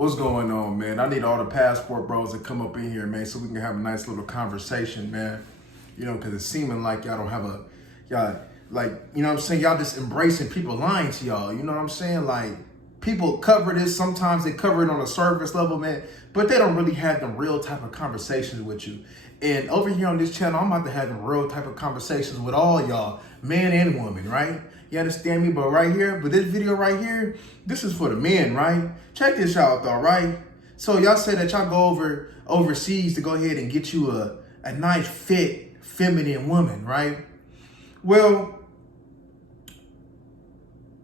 What's going on, man? I need all the passport bros to come up in here, man, so we can have a nice little conversation, man. You know, because it's seeming like y'all don't have y'all, like, you know what I'm saying? Y'all just embracing people lying to y'all. You know what I'm saying? Like, people cover this. Sometimes they cover it on a surface level, man, but they don't really have the real type of conversations with you. And over here on this channel, I'm about to have the real type of conversations with all y'all, man and woman, right? You understand me? But right here, but this video right here, this is for the men, right? Check this out though, right? So y'all say that y'all go overseas to go ahead and get you a nice, fit, feminine woman, right? Well,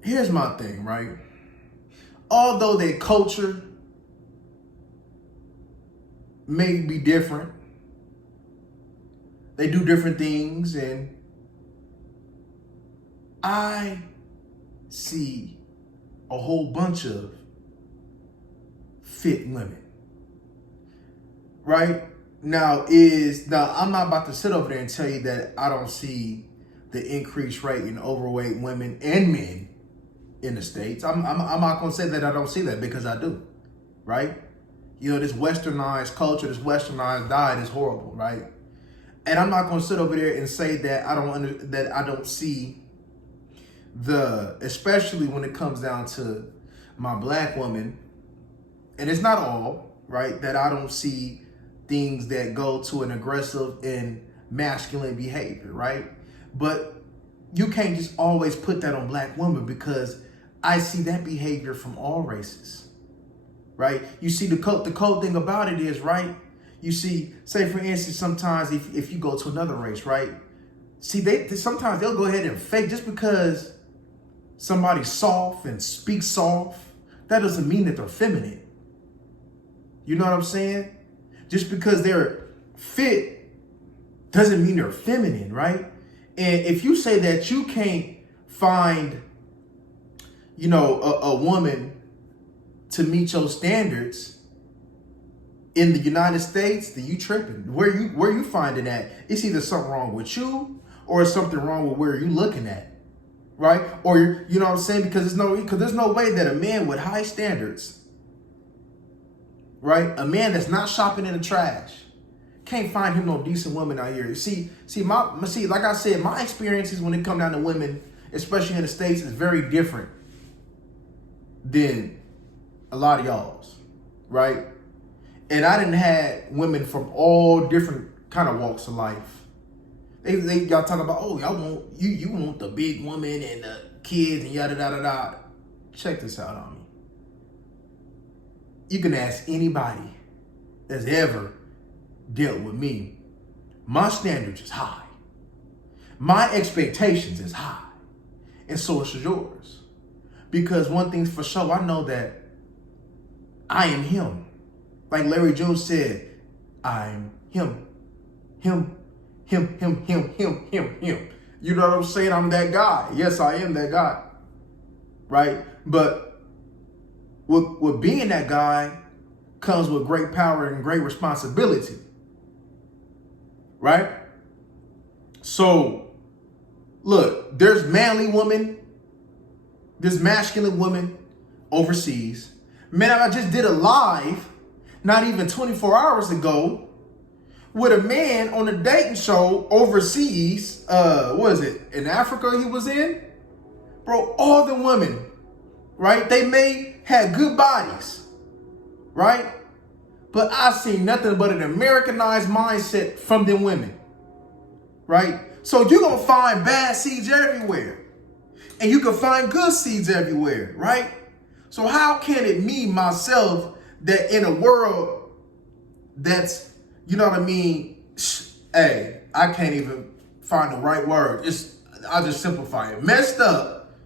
here's my thing, right? Although their culture may be different, they do different things, and I see a whole bunch of fit women, right? Now I'm not about to sit over there and tell you that I don't see the increased rate in overweight women and men in the States. I'm not gonna say that I don't see that, because I do, right? You know, this westernized culture, this westernized diet is horrible, right? And I'm not gonna sit over there and say that I don't see especially when it comes down to my black woman, and it's not all, right, that I don't see things that go to an aggressive and masculine behavior, right? But you can't just always put that on black women, because I see that behavior from all races, right? You see, the cold thing about it is, right, you see, say for instance, sometimes if you go to another race, right, see, sometimes they'll go ahead and fake. Just because somebody's soft and speaks soft, that doesn't mean that they're feminine. You know what I'm saying? Just because they're fit doesn't mean they're feminine, right? And if you say that you can't find, you know, a woman to meet your standards in the United States, then you tripping. Where you finding that? It's either something wrong with you or it's something wrong with where you looking at, right? Or you know what I'm saying? Because there's no way that a man with high standards, right, a man that's not shopping in the trash, can't find him no decent woman out here. See, like I said, my experiences when it come down to women, especially in the States, is very different than a lot of y'all's, right? And I didn't have women from all different kind of walks of life. Y'all talk about, oh, you want the big woman and the kids and yada yada yada. Check this out on me. You can ask anybody that's ever dealt with me. My standards is high. My expectations is high. And so is yours. Because one thing's for sure, I know that I am him. Like Larry Jones said, I'm him. Him. You know what I'm saying? I'm that guy. Yes, I am that guy. Right? But with being that guy comes with great power and great responsibility. Right? So, look, there's manly women, there's masculine women overseas. Man, I just did a live not even 24 hours ago with a man on a dating show overseas. What is it? In Africa he was in? Bro, all the women, right? They may have good bodies, right? But I seen nothing but an Americanized mindset from them women, right? So you're going to find bad seeds everywhere. And you can find good seeds everywhere, right? So how can it mean myself that in a world that's, you know what I mean? Hey, I can't even find the right word. I'll just simplify it. Messed up,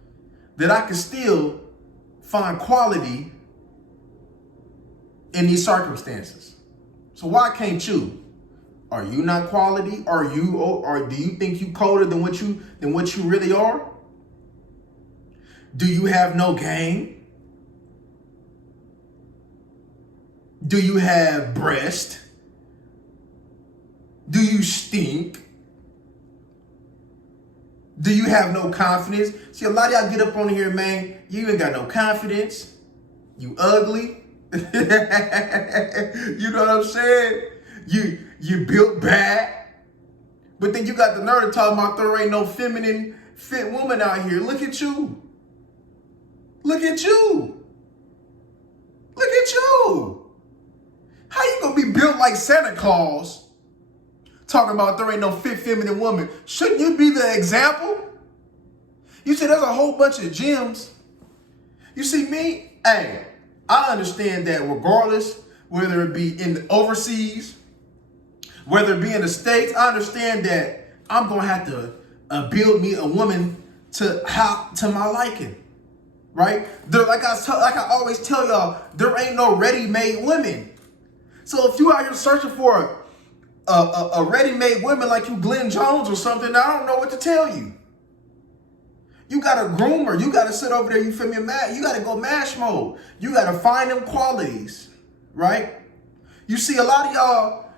that I can still find quality in these circumstances. So why can't you? Are you not quality? Or do you think you colder than what you really are? Do you have no game? Do you have breast? Do you stink? Do you have no confidence? See, a lot of y'all get up on here, man. You ain't got no confidence. You ugly. You know what I'm saying? You built bad, but then you got the nerve to talk about there ain't no feminine fit woman out here. Look at you. Look at you. Look at you. How you gonna be built like Santa Claus talking about there ain't no fit feminine woman? Shouldn't you be the example? You see, there's a whole bunch of gyms. You see me? Hey, I understand that regardless, whether it be in the overseas, whether it be in the States, I understand that I'm going to have to build me a woman to my liking, right? Like I always tell y'all, there ain't no ready-made women. So if you out here searching for a ready-made woman like you Glenn Jones or something, I don't know what to tell you. You got to groom her. You got to sit over there, you feel me? You got to go mash mode. You got to find them qualities, right? You see, a lot of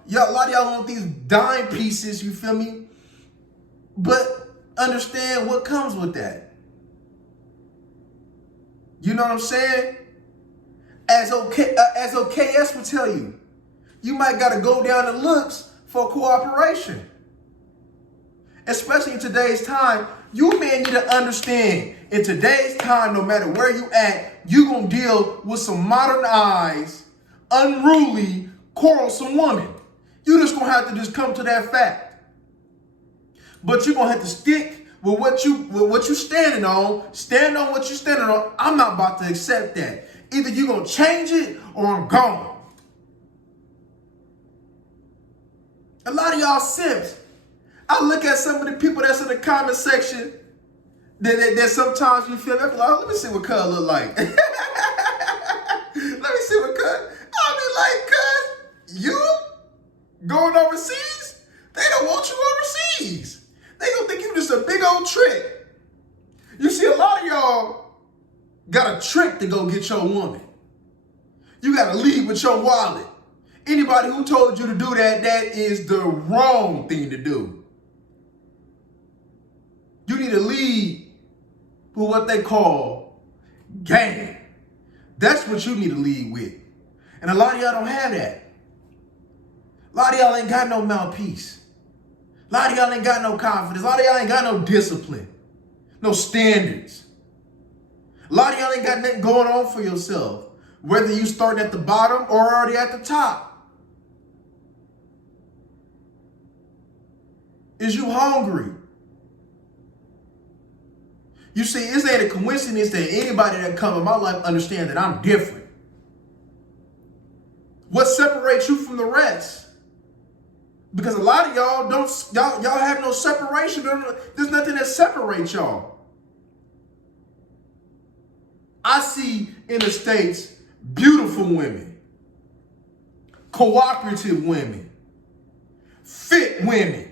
y'all want these dime pieces, you feel me? But understand what comes with that. You know what I'm saying? As OKS would tell you, you might got to go down in looks for cooperation. Especially in today's time, you men need to understand, in today's time, no matter where you at, you going to deal with some modernized, unruly, quarrelsome woman. You just going to have to just come to that fact. But you're going to have to stick with what you standing on. Stand on what you standing on. I'm not about to accept that. Either you're going to change it or I'm gone. A lot of y'all simps. I look at some of the people that's in the comment section that sometimes you feel like, oh, let me see what Cuz look like. Let me see what Cuz. I be like, Cuz, you going overseas? They don't want you overseas. They gonna think you just a big old trick. You see, a lot of y'all got a trick to go get your woman. You gotta leave with your wallet. Anybody who told you to do that, that is the wrong thing to do. You need to lead with what they call game. That's what you need to lead with. And a lot of y'all don't have that. A lot of y'all ain't got no mouthpiece. A lot of y'all ain't got no confidence. A lot of y'all ain't got no discipline, no standards. A lot of y'all ain't got nothing going on for yourself, whether you start at the bottom or already at the top. Is you hungry? You see, it ain't a coincidence that anybody that come in my life understand that I'm different. What separates you from the rest? Because a lot of y'all y'all have no separation. There's nothing that separates y'all. I see in the States beautiful women, cooperative women, fit women.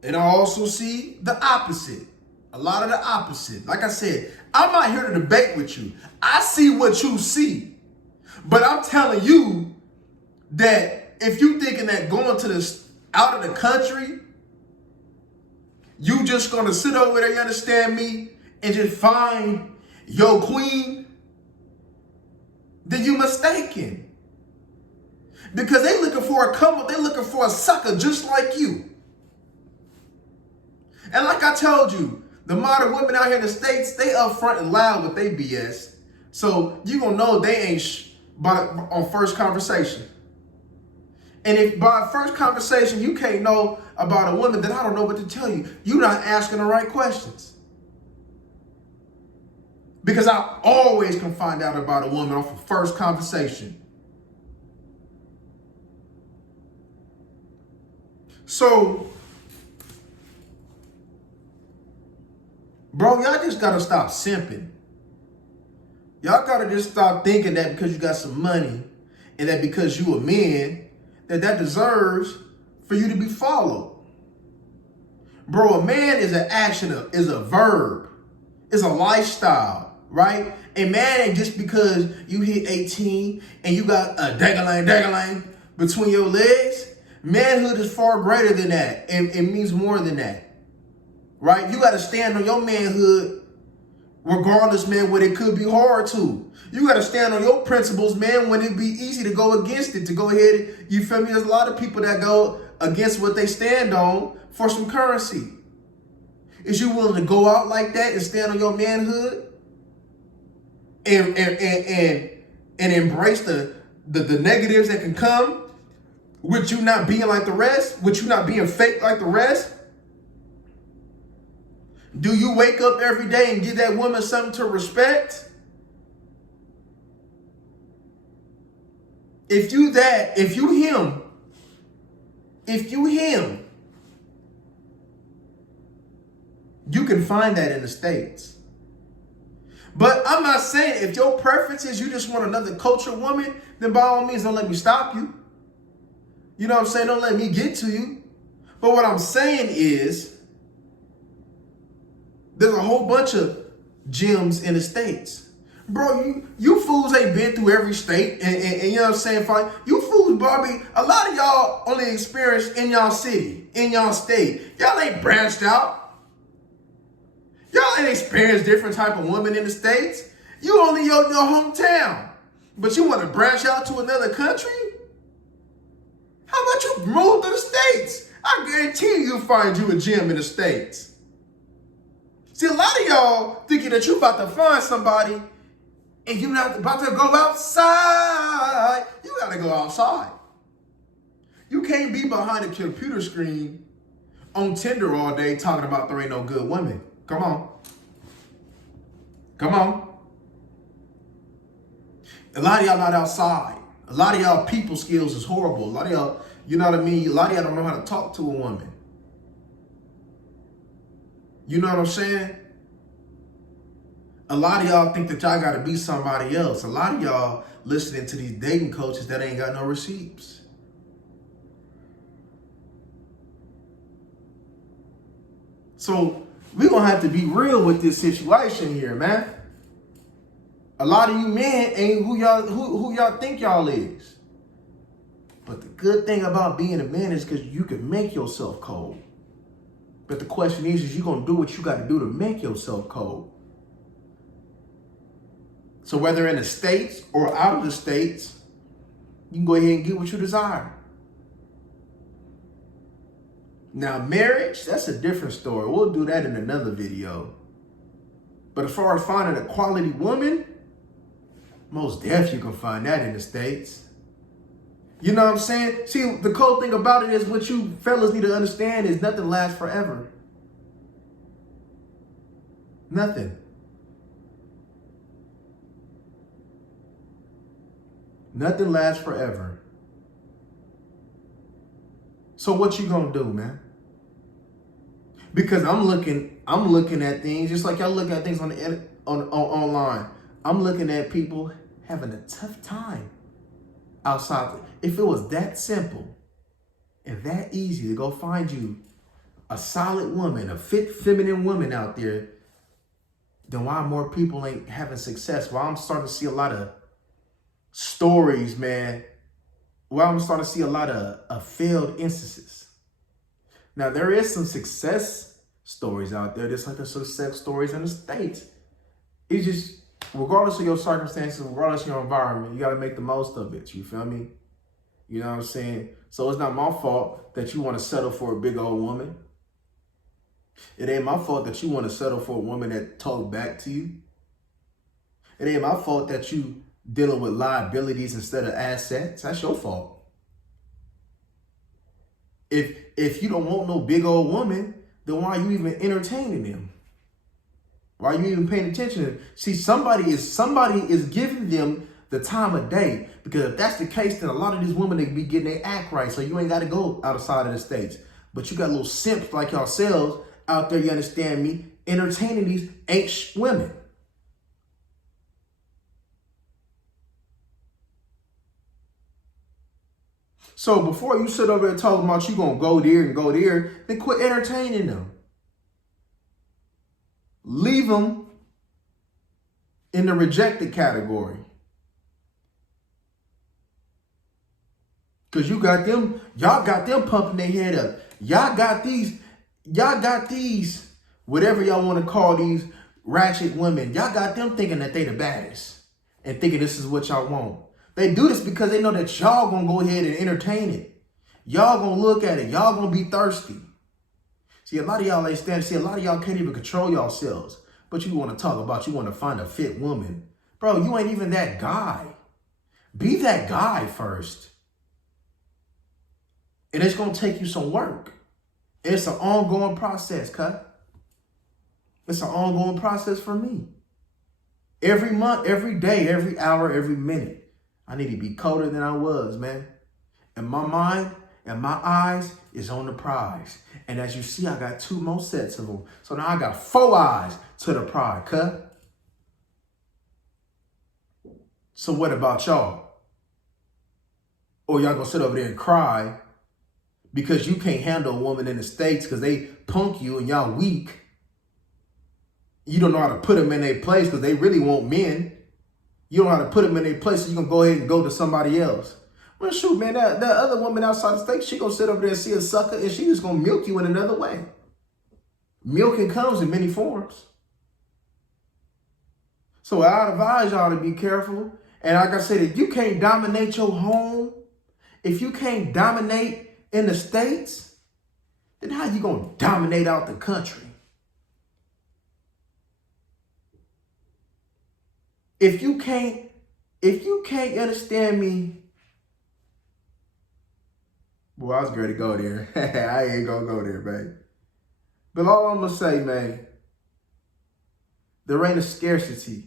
And I also see the opposite, a lot of the opposite. Like I said, I'm not here to debate with you. I see what you see. But I'm telling you that if you thinking that going to out of the country, you just going to sit over there, you understand me, and just find your queen, then you mistaken. Because they looking for a couple, they looking for a sucker just like you. And like I told you, the modern women out here in the States, they upfront and loud with they BS. So you gonna know they ain't on first conversation. And if by first conversation you can't know about a woman, then I don't know what to tell you. You're not asking the right questions. Because I always can find out about a woman off of first conversation. So, bro, y'all just gotta stop simping. Y'all gotta just stop thinking that because you got some money and that because you a man, that deserves for you to be followed. Bro, a man is an action, is a verb, is a lifestyle, right? A man ain't just because you hit 18 and you got a dang-a-lang between your legs. Manhood is far greater than that, and it means more than that, right? You got to stand on your manhood Regardless, man, when it could be hard to. You got to stand on your principles, man, when it be easy to go against it, to go ahead. You feel me? There's a lot of people that go against what they stand on for some currency. Is you willing to go out like that and stand on your manhood and embrace the negatives that can come with you not being like the rest, with you not being fake like the rest? Do you wake up every day and give that woman something to respect? If you him, you can find that in the States. But I'm not saying if your preference is you just want another culture woman, then by all means, don't let me stop you. You know what I'm saying? Don't let me get to you. But what I'm saying is, there's a whole bunch of gyms in the States. Bro, you fools ain't been through every state. And you know what I'm saying? Fine. You fools, Bobby, a lot of y'all only experienced in y'all city, in y'all state. Y'all ain't branched out. Y'all ain't experienced different type of women in the States. You only your hometown. But you want to branch out to another country? How about you move to the States? I guarantee you'll find you a gym in the States. See, a lot of y'all thinking that you about to find somebody and you're not about to go outside. You got to go outside. You can't be behind a computer screen on Tinder all day talking about there ain't no good women. Come on. Come on. A lot of y'all not outside. A lot of y'all people skills is horrible. A lot of y'all, you know what I mean? A lot of y'all don't know how to talk to a woman. You know what I'm saying? A lot of y'all think that y'all got to be somebody else. A lot of y'all listening to these dating coaches that ain't got no receipts. So we're going to have to be real with this situation here, man. A lot of you men ain't who y'all think y'all is. But the good thing about being a man is because you can make yourself cold. But the question is you going to do what you got to do to make yourself cold. So whether in the States or out of the States, you can go ahead and get what you desire. Now, marriage, that's a different story. We'll do that in another video. But as far as finding a quality woman, most definitely you can find that in the States. You know what I'm saying? See, the cool thing about it is what you fellas need to understand is nothing lasts forever. Nothing. Nothing lasts forever. So what you gonna do, man? Because I'm looking at things just like y'all look at things on the online. I'm looking at people having a tough time outside. If it was that simple and that easy to go find you a solid woman, a fit, feminine woman out there, then why more people ain't having success? Why I'm starting to see a lot of stories, man. Why I'm starting to see a lot of failed instances. Now, there is some success stories out there. There's like the success stories in the States. It's just, regardless of your circumstances, regardless of your environment, you got to make the most of it. You feel me? You know what I'm saying? So it's not my fault that you want to settle for a big old woman. It ain't my fault that you want to settle for a woman that talk back to you. It ain't my fault that you dealing with liabilities instead of assets. That's your fault. If you don't want no big old woman, then why are you even entertaining them? Why are you even paying attention to them? See, somebody is giving them the time of day. Because if that's the case, then a lot of these women, they be getting their act right. So you ain't got to go outside of the States. But you got little simps like yourselves out there, you understand me, entertaining these women. So before you sit over there talking about you going to go there and go there, then quit entertaining them. Leave them in the rejected category. Because y'all got them pumping their head up. Y'all got these, whatever y'all want to call these ratchet women, y'all got them thinking that they the baddest and thinking this is what y'all want. They do this because they know that y'all gonna go ahead and entertain it. Y'all gonna look at it. Y'all gonna be thirsty. See, a lot of y'all ain't standing. See, a lot of y'all can't even control yourselves. But you want to talk about, you want to find a fit woman. Bro, you ain't even that guy. Be that guy first. And it's going to take you some work. It's an ongoing process, cut. It's an ongoing process for me. Every month, every day, every hour, every minute, I need to be colder than I was, man. And my mind and my eyes is on the prize. And as you see, I got 2 more sets of them. So now I got 4 eyes to the prize, cut. So what about y'all? Or y'all gonna sit over there and cry because you can't handle a woman in the States because they punk you and y'all weak. You don't know how to put them in their place because they really want men. You don't know how to put them in their place, so you're gonna go ahead and go to somebody else. Well, shoot, man, that other woman outside the state, she gonna sit over there and see a sucker and she just gonna milk you in another way. Milking comes in many forms. So I advise y'all to be careful. And like I said, if you can't dominate your home, if you can't dominate in the States, then how you gonna dominate out the country? If you can't understand me, boy, I was ready to go there. I ain't gonna go there, man. But all I'm gonna say, man, there ain't a scarcity.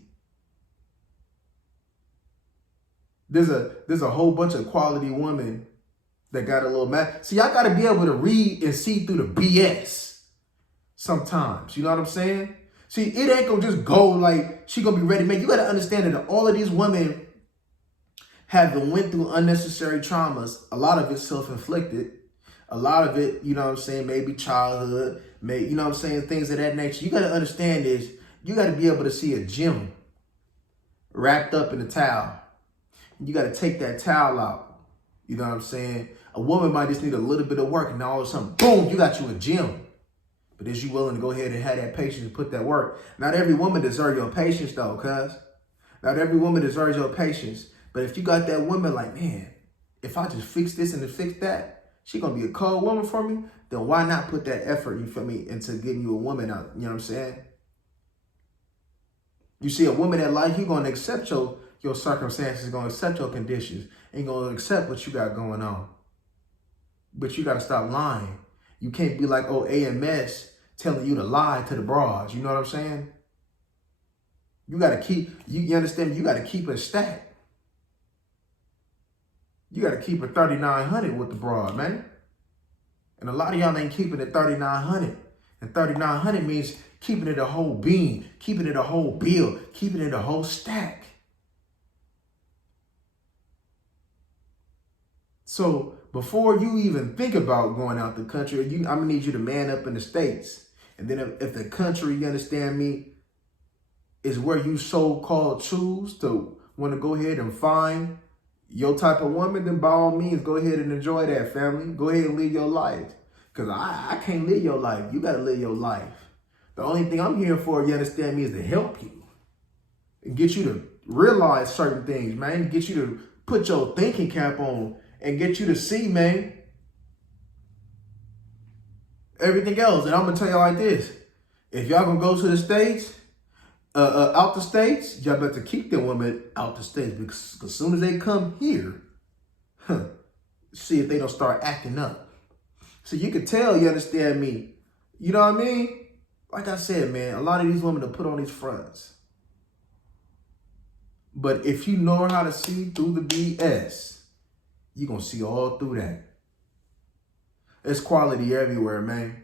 There's a whole bunch of quality women that got a little mad. See, I gotta be able to read and see through the BS sometimes. You know what I'm saying? See, it ain't gonna just go like she gonna be ready, man. You gotta understand that all of these women have went through unnecessary traumas. A lot of it self-inflicted. A lot of it, you know what I'm saying, maybe childhood, maybe, you know what I'm saying, things of that nature. You gotta understand this. You gotta be able to see a gem wrapped up in a towel. You gotta take that towel out. You know what I'm saying? A woman might just need a little bit of work and all of a sudden, boom, you got you a gem. But is you willing to go ahead and have that patience and put that work? Not every woman deserves your patience though, cuz. Not every woman deserves your patience. But if you got that woman like, man, if I just fix this and fix that, she gonna be a cold woman for me, then why not put that effort, you feel me, into getting you a woman out, you know what I'm saying? You see a woman that like you gonna accept your circumstances, gonna accept your conditions, and gonna accept what you got going on. But you gotta stop lying. You can't be like, oh, AMS telling you to lie to the broads. You know what I'm saying? You gotta keep, you understand, you gotta keep a stack. You gotta keep it 3,900 with the broad, man. And a lot of y'all ain't keeping it 3,900. And 3,900 means keeping it a whole bean, keeping it a whole bill, keeping it a whole stack. So before you even think about going out the country, I'm gonna need you to man up in the States. And then if the country, you understand me, is where you so-called choose to want to go ahead and find your type of woman, then by all means, go ahead and enjoy that, family. Go ahead and live your life. Because I can't live your life. You got to live your life. The only thing I'm here for, you understand me, is to help you. And get you to realize certain things, man. Get you to put your thinking cap on and get you to see, man, everything else. And I'm going to tell y'all like this. If y'all going to go to the States, out the States, y'all better keep them women out the States, because as soon as they come here, see if they don't start acting up. So you can tell, you understand me, you know what I mean? Like I said, man, a lot of these women will put on these fronts. But if you know how to see through the BS, you're going to see all through that. There's quality everywhere, man.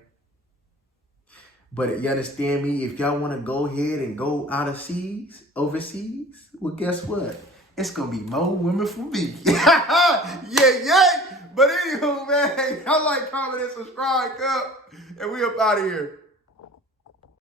But you understand me? If y'all want to go ahead and go overseas, well, guess what? It's going to be more women for me. yeah. But anywho, man, y'all like, comment, and subscribe, and we up out of here.